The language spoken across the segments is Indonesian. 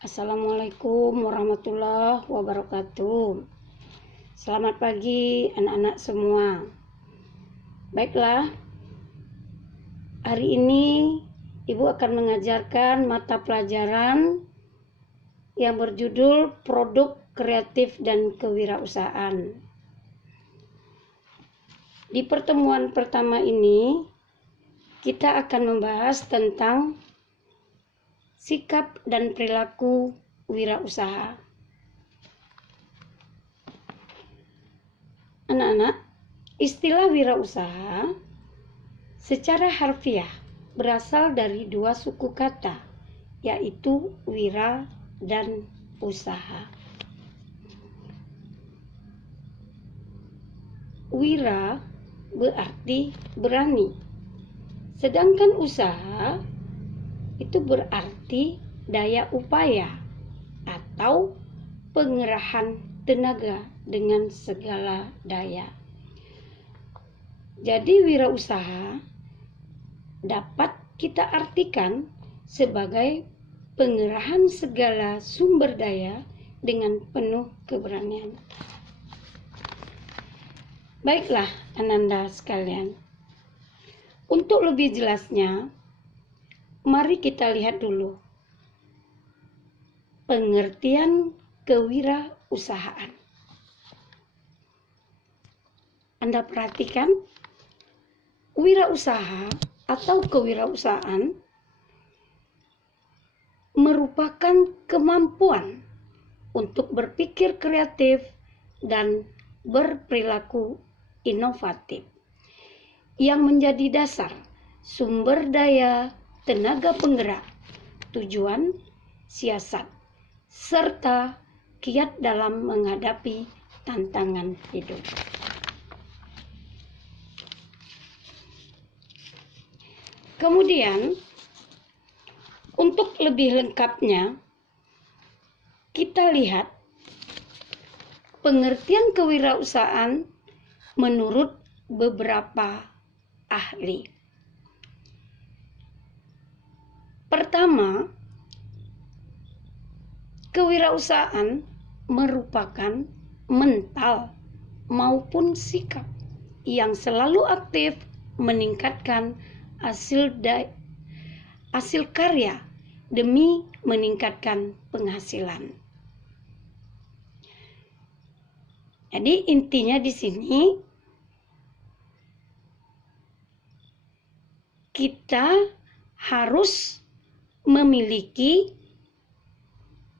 Assalamualaikum warahmatullahi wabarakatuh. Selamat pagi anak-anak semua. Baiklah, hari ini Ibu akan mengajarkan mata pelajaran yang berjudul Produk Kreatif dan Kewirausahaan. Di pertemuan pertama ini, kita akan membahas tentang sikap dan perilaku wirausaha. Anak-anak, istilah wirausaha secara harfiah berasal dari dua suku kata, yaitu wira dan usaha. Wira berarti berani, sedangkan usaha itu berarti daya upaya atau pengerahan tenaga dengan segala daya. Jadi wirausaha dapat kita artikan sebagai pengerahan segala sumber daya dengan penuh keberanian. Baiklah Ananda sekalian, untuk lebih jelasnya, mari kita lihat dulu pengertian kewirausahaan. Anda perhatikan, wirausaha atau kewirausahaan merupakan kemampuan untuk berpikir kreatif dan berperilaku inovatif yang menjadi dasar sumber daya tenaga penggerak, tujuan, siasat, serta kiat dalam menghadapi tantangan hidup. Kemudian, untuk lebih lengkapnya, kita lihat pengertian kewirausahaan menurut beberapa ahli. Pertama, kewirausahaan merupakan mental maupun sikap yang selalu aktif meningkatkan hasil karya demi meningkatkan penghasilan. Jadi intinya di sini kita harus memiliki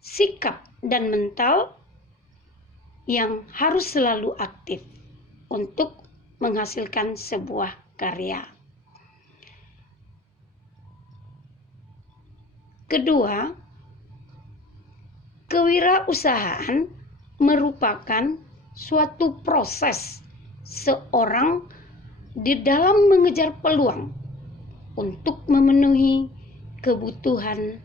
sikap dan mental yang harus selalu aktif untuk menghasilkan sebuah karya. Kedua, kewirausahaan merupakan suatu proses seorang di dalam mengejar peluang untuk memenuhi kebutuhan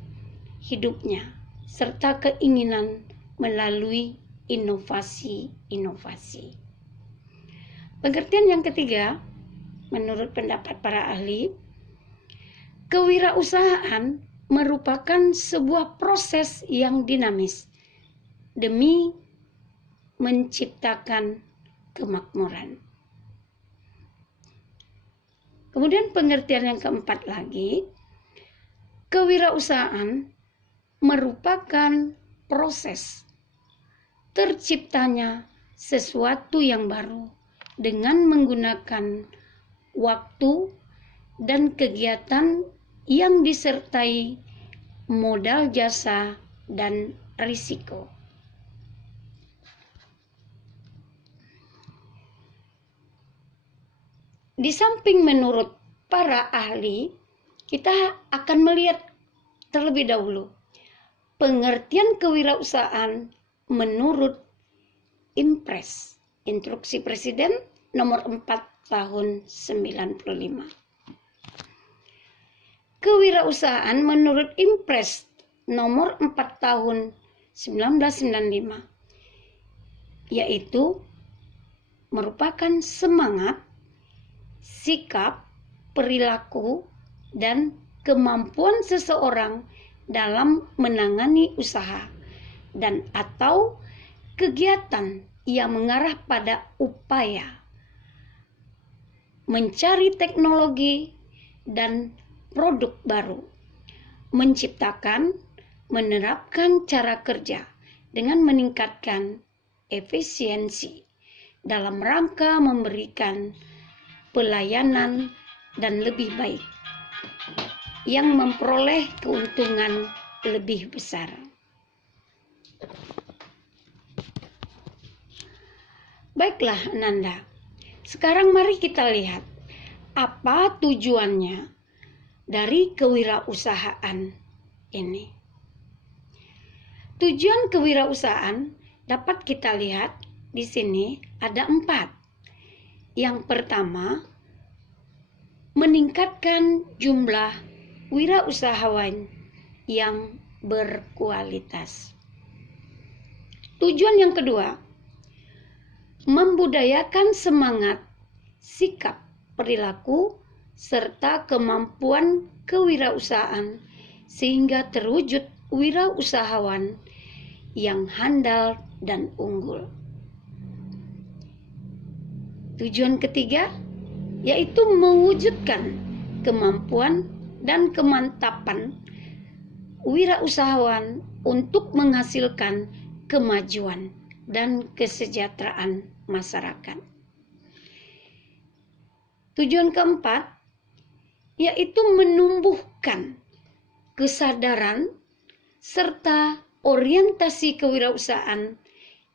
hidupnya serta keinginan melalui inovasi-inovasi. Pengertian yang ketiga, menurut pendapat para ahli, kewirausahaan merupakan sebuah proses yang dinamis demi menciptakan kemakmuran. Kemudian pengertian yang keempat lagi, kewirausahaan merupakan proses terciptanya sesuatu yang baru dengan menggunakan waktu dan kegiatan yang disertai modal jasa dan risiko. Di samping menurut para ahli, kita akan melihat terlebih dahulu pengertian kewirausahaan menurut Impres, Instruksi Presiden nomor 4 tahun 95. Kewirausahaan menurut Impres nomor 4 tahun 1995 yaitu merupakan semangat, sikap, perilaku, dan kemampuan seseorang dalam menangani usaha dan atau kegiatan yang mengarah pada upaya mencari teknologi dan produk baru, menciptakan, menerapkan cara kerja dengan meningkatkan efisiensi dalam rangka memberikan pelayanan dan lebih baik yang memperoleh keuntungan lebih besar. Baiklah Ananda, sekarang mari kita lihat apa tujuannya dari kewirausahaan ini. Tujuan kewirausahaan dapat kita lihat di sini ada 4. Yang pertama, meningkatkan jumlah wirausahawan yang berkualitas. Tujuan yang kedua, membudayakan semangat, sikap, perilaku, serta kemampuan kewirausahaan sehingga terwujud wirausahawan yang handal dan unggul. Tujuan ketiga, yaitu mewujudkan kemampuan dan kemantapan wirausahawan untuk menghasilkan kemajuan dan kesejahteraan masyarakat. Tujuan keempat, yaitu menumbuhkan kesadaran serta orientasi kewirausahaan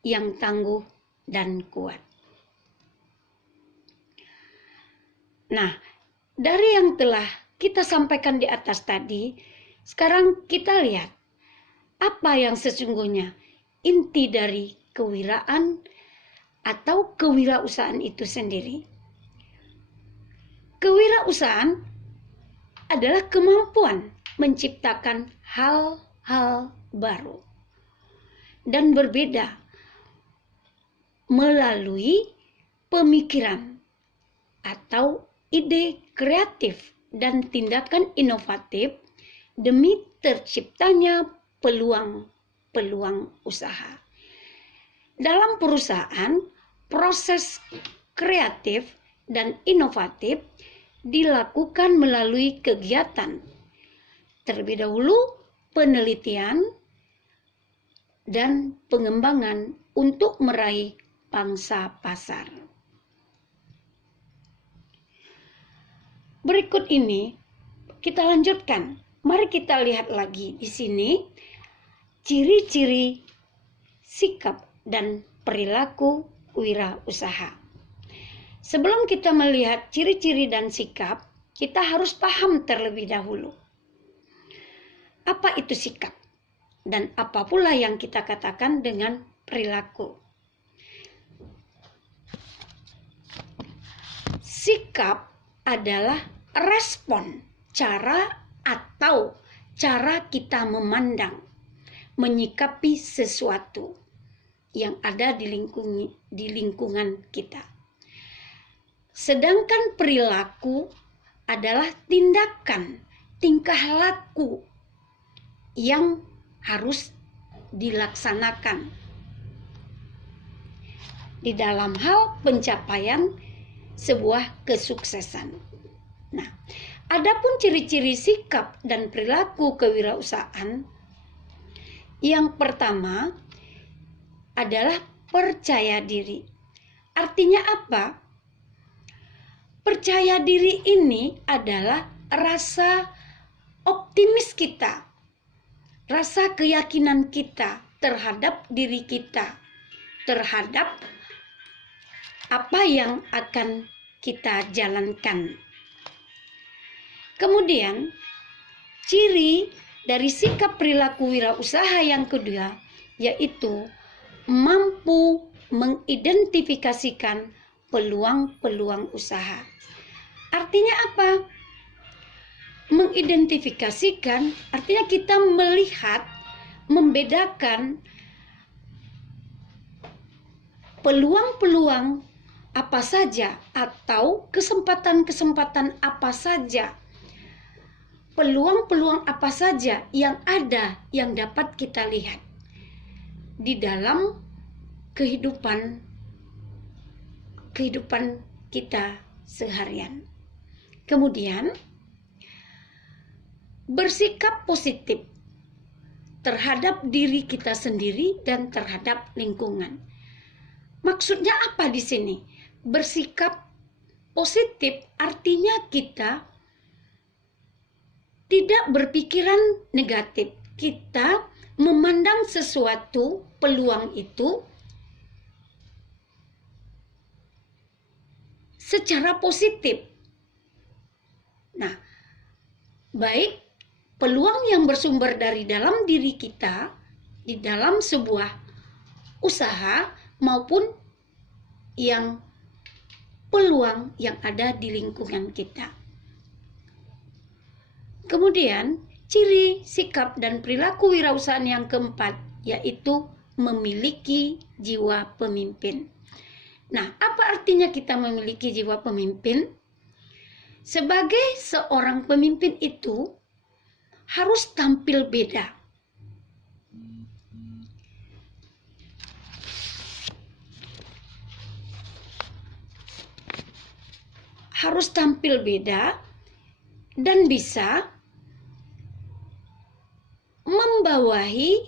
yang tangguh dan kuat. Nah, dari yang telah kita sampaikan di atas tadi, sekarang kita lihat apa yang sesungguhnya inti dari kewiraan atau kewirausahaan itu sendiri. Kewirausahaan adalah kemampuan menciptakan hal-hal baru dan berbeda melalui pemikiran atau ide kreatif dan tindakan inovatif demi terciptanya peluang usaha. Dalam perusahaan, proses kreatif dan inovatif dilakukan melalui kegiatan. Terlebih dahulu, penelitian dan pengembangan untuk meraih pangsa pasar. Berikut ini kita lanjutkan. Mari kita lihat lagi di sini ciri-ciri sikap dan perilaku wirausaha. Sebelum kita melihat ciri-ciri dan sikap, kita harus paham terlebih dahulu. Apa itu sikap? Dan apa pula yang kita katakan dengan perilaku? Sikap adalah respon, cara atau cara kita memandang, menyikapi sesuatu yang ada di lingkungan kita. Sedangkan perilaku adalah tindakan, tingkah laku yang harus dilaksanakan di dalam hal pencapaian sebuah kesuksesan. Nah, adapun ciri-ciri sikap dan perilaku kewirausahaan, yang pertama adalah percaya diri. Artinya apa? Percaya diri ini adalah rasa optimis kita, rasa keyakinan kita terhadap diri kita, terhadap apa yang akan kita jalankan. Kemudian, ciri dari sikap perilaku wirausaha yang kedua, yaitu mampu mengidentifikasikan peluang-peluang usaha. Artinya apa? Mengidentifikasikan artinya kita melihat, membedakan peluang-peluang apa saja atau kesempatan-kesempatan apa saja peluang-peluang apa saja yang ada yang dapat kita lihat di dalam kehidupan kita seharian. Kemudian bersikap positif terhadap diri kita sendiri dan terhadap lingkungan. Maksudnya apa di sini? Bersikap positif artinya kita tidak berpikiran negatif. Kita memandang sesuatu, peluang itu secara positif. Nah, baik peluang yang bersumber dari dalam diri kita, di dalam sebuah usaha, maupun yang peluang yang ada di lingkungan kita. Kemudian, ciri, sikap, dan perilaku wirausahaan yang keempat, yaitu memiliki jiwa pemimpin. Nah, apa artinya kita memiliki jiwa pemimpin? Sebagai seorang pemimpin itu harus tampil beda. Harus tampil beda dan bisa membawahi,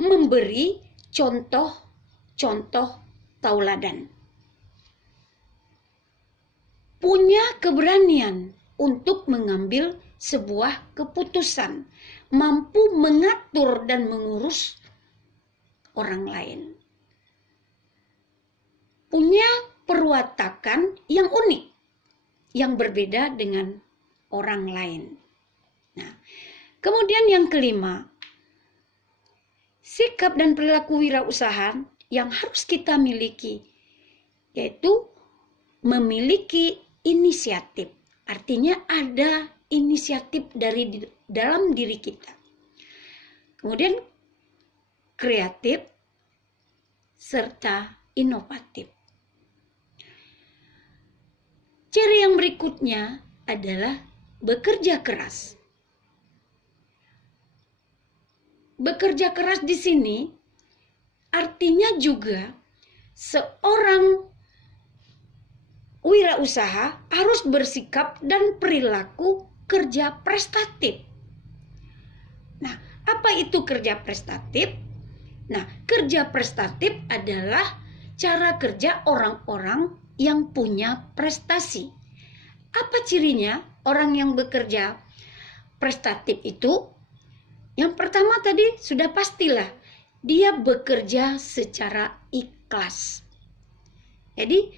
memberi contoh-contoh tauladan. Punya keberanian untuk mengambil sebuah keputusan, mampu mengatur dan mengurus orang lain. Punya perwatakan yang unik, yang berbeda dengan orang lain. Nah, kemudian yang kelima, sikap dan perilaku wirausaha yang harus kita miliki, yaitu memiliki inisiatif. Artinya ada inisiatif dari dalam diri kita. Kemudian kreatif serta inovatif. Ciri yang berikutnya adalah bekerja keras. Bekerja keras di sini artinya juga seorang wirausaha harus bersikap dan perilaku kerja prestatif. Nah, apa itu kerja prestatif? Nah, kerja prestatif adalah cara kerja orang-orang yang punya prestasi. Apa cirinya orang yang bekerja prestatif itu? Yang pertama tadi sudah pastilah, dia bekerja secara ikhlas. Jadi,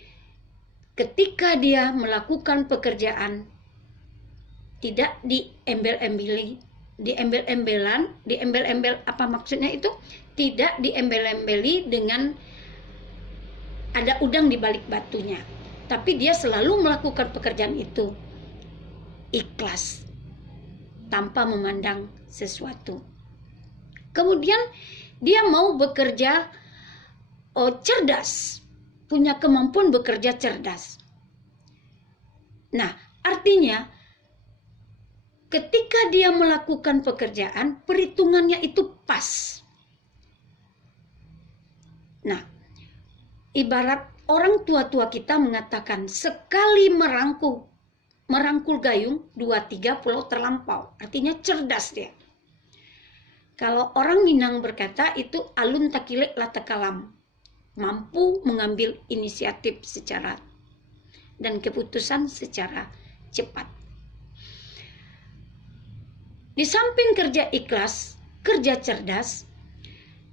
ketika dia melakukan pekerjaan, tidak diembel-embeli, diembel-embel apa maksudnya itu? Tidak diembel-embeli dengan ada udang di balik batunya. Tapi dia selalu melakukan pekerjaan itu ikhlas, tanpa memandang sesuatu. Kemudian dia mau bekerja cerdas, punya kemampuan bekerja cerdas. Nah, artinya ketika dia melakukan pekerjaan, perhitungannya itu pas. Nah, ibarat orang tua-tua kita mengatakan, sekali merangkul gayung, 2-3 pulau terlampau. Artinya cerdas dia. Kalau orang Minang berkata itu alun takilek latakalam. Mampu mengambil inisiatif secara dan keputusan secara cepat. Di samping kerja ikhlas, kerja cerdas,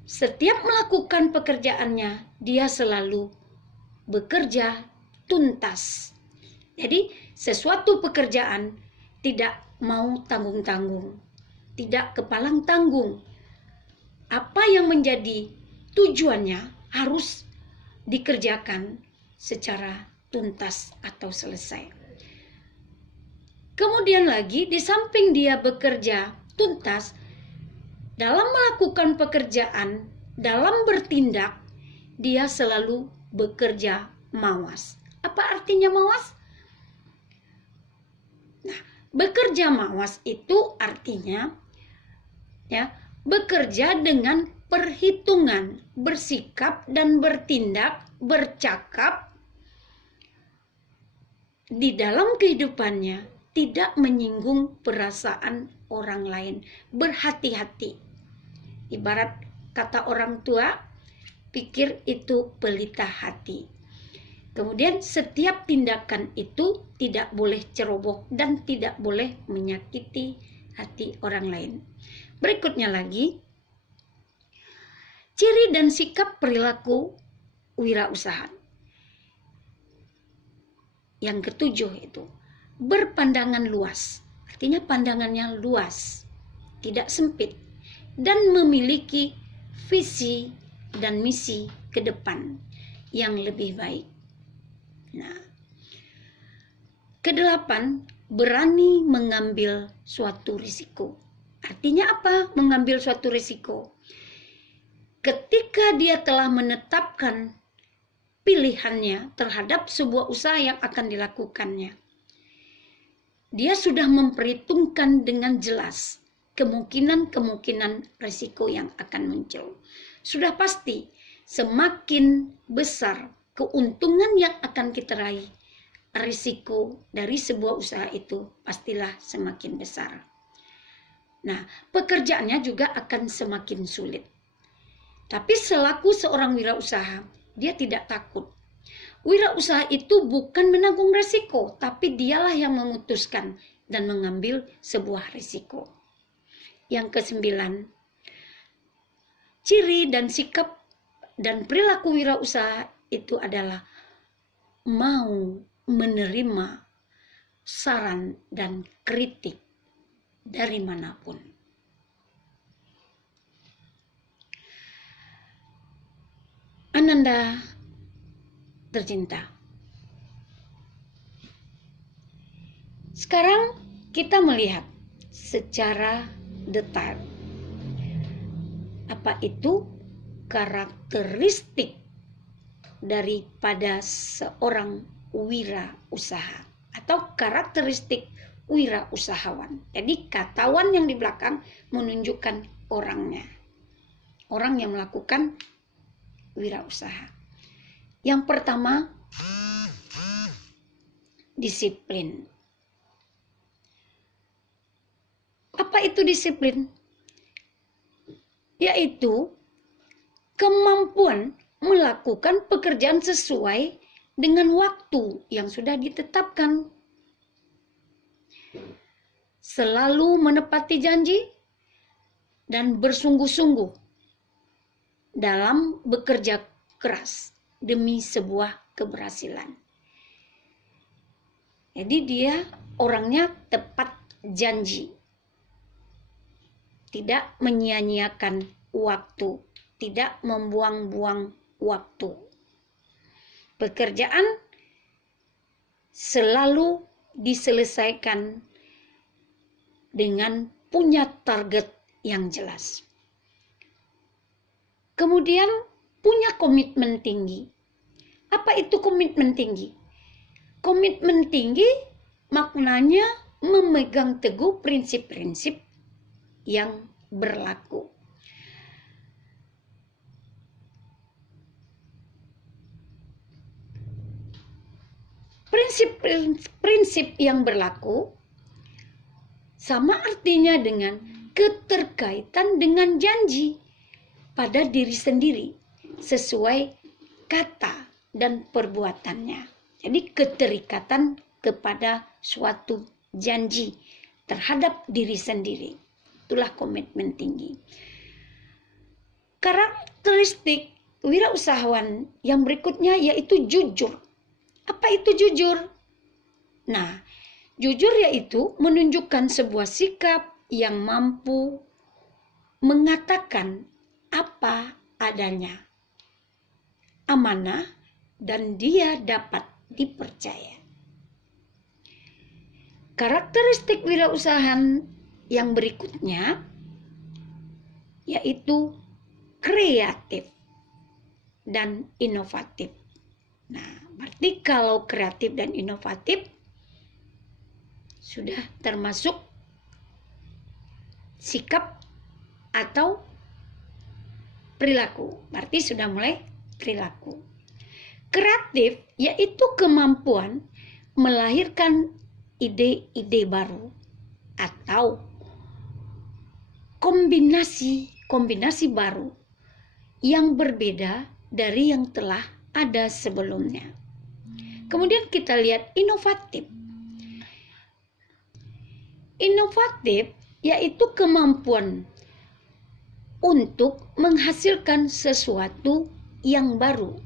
setiap melakukan pekerjaannya, dia selalu bekerja tuntas. Jadi, sesuatu pekerjaan tidak mau tanggung-tanggung, tidak kepalang tanggung. Apa yang menjadi tujuannya harus dikerjakan secara tuntas atau selesai. Kemudian lagi, di samping dia bekerja tuntas, dalam melakukan pekerjaan, dalam bertindak, dia selalu bekerja mawas. Apa artinya mawas? Nah, Bekerja mawas itu artinya ya, bekerja dengan perhitungan, bersikap dan bertindak, bercakap di dalam kehidupannya tidak menyinggung perasaan orang lain. Berhati-hati. Ibarat kata orang tua, pikir itu pelita hati. Kemudian setiap tindakan itu tidak boleh ceroboh dan tidak boleh menyakiti hati orang lain. Berikutnya lagi, ciri dan sikap perilaku wirausaha. Yang ketujuh itu, berpandangan luas. Artinya pandangannya luas, tidak sempit, dan memiliki visi dan misi ke depan yang lebih baik. Nah, kedelapan, berani mengambil suatu risiko. Artinya apa? Mengambil suatu risiko. Ketika dia telah menetapkan pilihannya terhadap sebuah usaha yang akan dilakukannya, dia sudah memperhitungkan dengan jelas kemungkinan-kemungkinan risiko yang akan muncul. Sudah pasti semakin besar keuntungan yang akan kita raih, risiko dari sebuah usaha itu pastilah semakin besar. Nah, pekerjaannya juga akan semakin sulit. Tapi selaku seorang wirausaha, dia tidak takut. Wirausaha itu bukan menanggung risiko, tapi dialah yang memutuskan dan mengambil sebuah risiko. Yang kesembilan, ciri dan sikap dan perilaku wirausaha itu adalah mau menerima saran dan kritik dari manapun. Ananda tercinta, sekarang kita melihat secara detail apa itu karakteristik daripada seorang wirausaha atau karakteristik wirausahawan. Jadi kata wan yang di belakang menunjukkan orangnya, orang yang melakukan wirausaha. Yang pertama, disiplin. Apa itu disiplin? Yaitu kemampuan melakukan pekerjaan sesuai dengan waktu yang sudah ditetapkan. Selalu menepati janji dan bersungguh-sungguh dalam bekerja keras demi sebuah keberhasilan. Jadi dia orangnya tepat janji. Tidak menyia-nyiakan waktu, tidak membuang-buang waktu. Pekerjaan selalu diselesaikan dengan punya target yang jelas. Kemudian punya komitmen tinggi. Apa itu komitmen tinggi? Komitmen tinggi maknanya memegang teguh prinsip-prinsip yang berlaku. Prinsip-prinsip yang berlaku sama artinya dengan keterkaitan dengan janji pada diri sendiri sesuai kata dan perbuatannya. Jadi keterikatan kepada suatu janji terhadap diri sendiri. Itulah komitmen tinggi. Karakteristik wirausahawan yang berikutnya yaitu jujur. Apa itu jujur? Nah, jujur yaitu menunjukkan sebuah sikap yang mampu mengatakan apa adanya, amanah, dan dia dapat dipercaya. Karakteristik wirausahaan yang berikutnya yaitu kreatif dan inovatif. Nah, berarti kalau kreatif dan inovatif sudah termasuk sikap atau perilaku. Berarti sudah mulai perilaku. Kreatif yaitu kemampuan melahirkan ide-ide baru atau kombinasi baru yang berbeda dari yang telah ada sebelumnya. Kemudian kita lihat inovatif. Inovatif yaitu kemampuan untuk menghasilkan sesuatu yang baru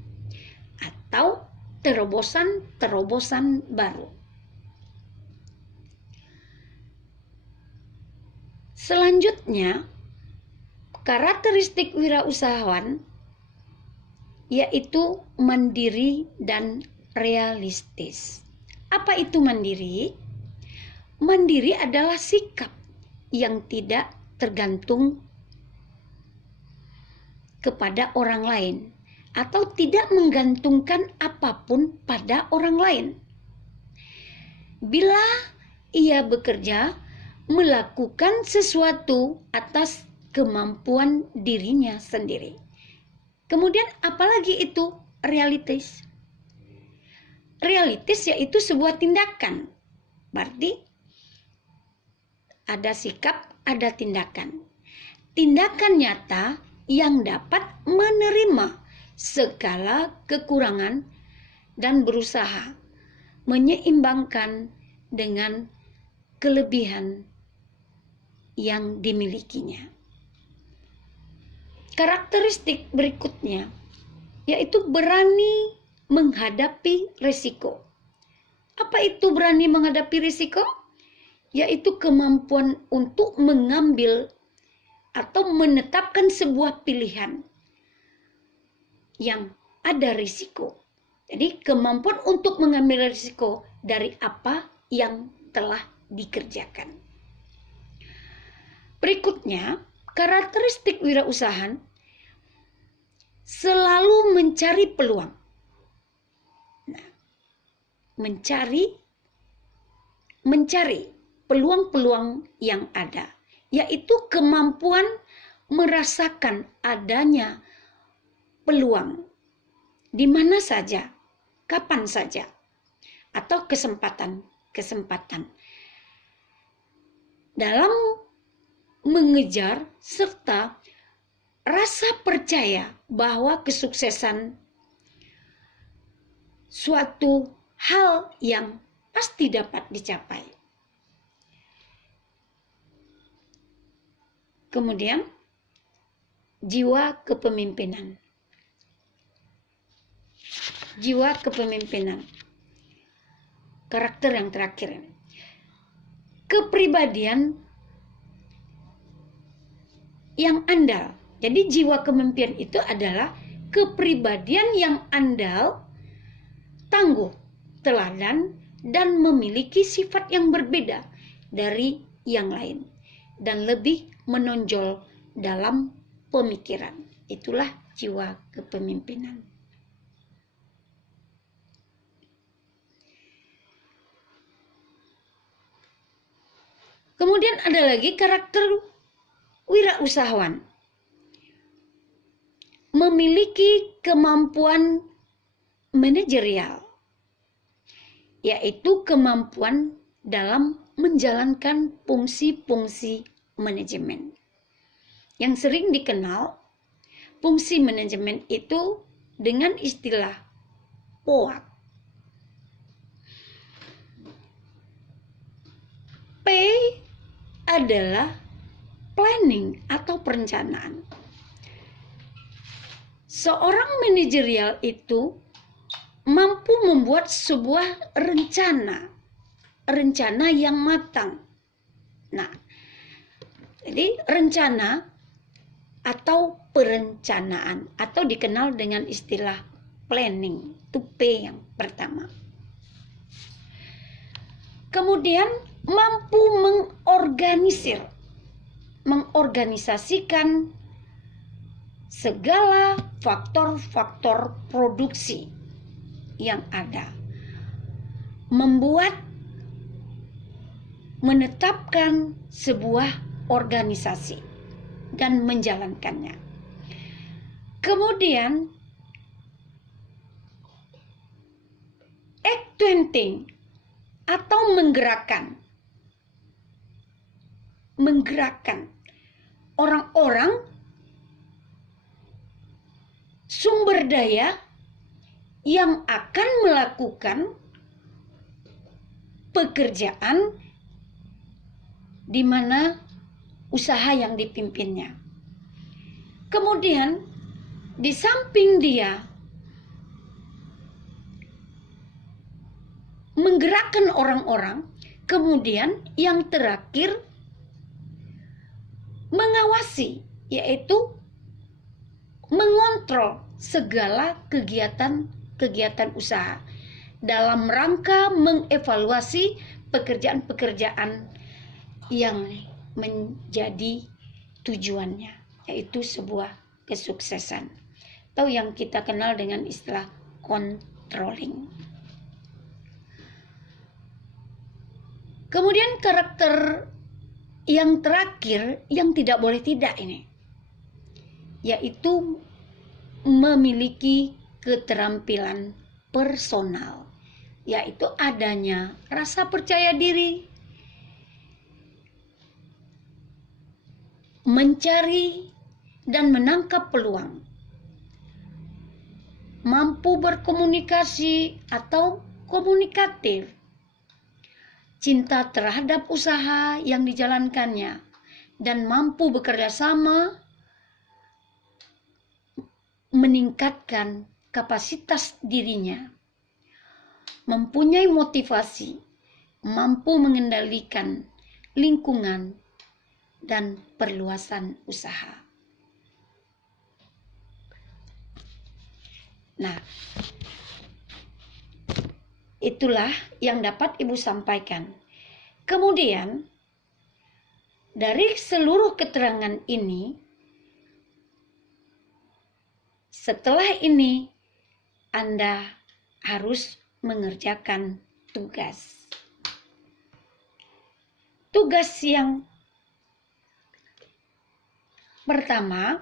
atau terobosan baru. Selanjutnya, karakteristik wirausahawan yaitu mandiri dan realistis. Apa itu mandiri? Mandiri adalah sikap yang tidak tergantung kepada orang lain atau tidak menggantungkan apapun pada orang lain. Bila ia bekerja, melakukan sesuatu atas kemampuan dirinya sendiri. Kemudian apalagi itu realistis? Realistis yaitu sebuah tindakan. Berarti ada sikap, ada tindakan. Tindakan nyata yang dapat menerima segala kekurangan dan berusaha menyeimbangkan dengan kelebihan yang dimilikinya. Karakteristik berikutnya yaitu berani menghadapi risiko. Apa itu berani menghadapi risiko? Yaitu kemampuan untuk mengambil atau menetapkan sebuah pilihan yang ada risiko. Jadi kemampuan untuk mengambil risiko dari apa yang telah dikerjakan. Berikutnya, karakteristik wirausahaan selalu mencari peluang. Nah, mencari peluang-peluang yang ada, yaitu kemampuan merasakan adanya peluang di mana saja, kapan saja, atau kesempatan dalam mengejar serta rasa percaya bahwa kesuksesan suatu hal yang pasti dapat dicapai. Kemudian, jiwa kepemimpinan. Jiwa kepemimpinan. Karakter yang terakhir. Kepribadian yang andal. Jadi jiwa kepemimpinan itu adalah kepribadian yang andal, tangguh, teladan, dan memiliki sifat yang berbeda dari yang lain dan lebih menonjol dalam pemikiran. Itulah jiwa kepemimpinan. Kemudian ada lagi karakter wirausahawan. Memiliki kemampuan manajerial, yaitu kemampuan dalam menjalankan fungsi-fungsi manajemen. Yang sering dikenal fungsi manajemen itu dengan istilah POAK. P adalah planning atau perencanaan. Seorang manajerial itu mampu membuat sebuah rencana yang matang. Nah, jadi rencana atau perencanaan atau dikenal dengan istilah planning, itu P yang pertama. Kemudian mampu mengorganisasikan segala faktor-faktor produksi yang ada. Membuat menetapkan sebuah organisasi dan menjalankannya. Kemudian acquainting atau menggerakkan orang-orang sumber daya yang akan melakukan pekerjaan di mana usaha yang dipimpinnya. Kemudian di samping dia menggerakkan orang-orang, kemudian yang terakhir mengawasi, yaitu mengontrol segala kegiatan usaha dalam rangka mengevaluasi pekerjaan-pekerjaan yang menjadi tujuannya, yaitu sebuah kesuksesan atau yang kita kenal dengan istilah controlling. Kemudian karakter yang terakhir yang tidak boleh tidak ini, yaitu memiliki keterampilan personal, yaitu adanya rasa percaya diri, mencari dan menangkap peluang, mampu berkomunikasi atau komunikatif, cinta terhadap usaha yang dijalankannya, dan mampu bekerja sama, meningkatkan kapasitas dirinya, mempunyai motivasi, mampu mengendalikan lingkungan dan perluasan usaha. Nah, itulah yang dapat Ibu sampaikan. Kemudian, dari seluruh keterangan ini, setelah ini Anda harus mengerjakan tugas. Tugas yang pertama,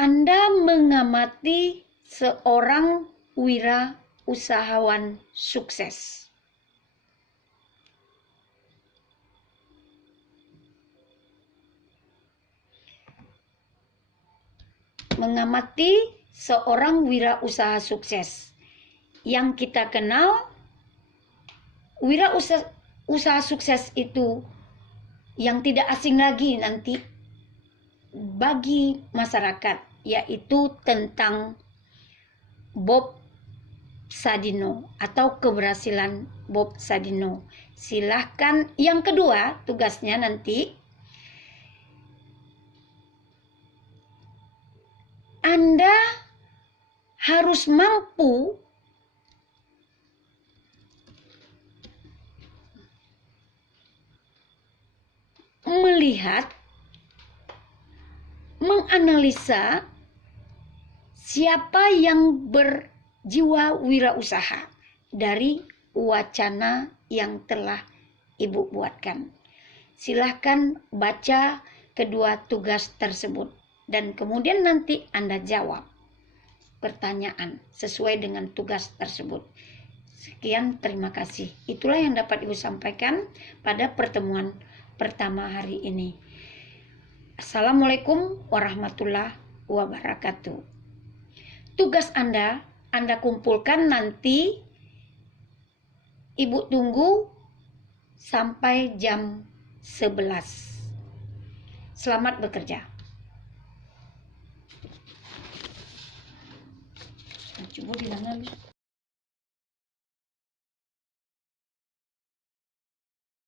Anda mengamati seorang wirausahawan sukses. Mengamati seorang wirausaha sukses. Yang kita kenal, wirausaha sukses itu yang tidak asing lagi nanti bagi masyarakat, yaitu tentang Bob Sadino atau keberhasilan Bob Sadino. Silahkan yang kedua tugasnya nanti Anda harus mampu melihat, menganalisa siapa yang berjiwa wirausaha dari wacana yang telah Ibu buatkan. Silahkan baca kedua tugas tersebut dan kemudian nanti Anda jawab pertanyaan sesuai dengan tugas tersebut. Sekian, terima kasih. Itulah yang dapat Ibu sampaikan pada pertemuan pertama hari ini. Assalamualaikum warahmatullahi wabarakatuh. Tugas Anda kumpulkan nanti. Ibu tunggu sampai jam 11. Selamat bekerja. Coba di mana?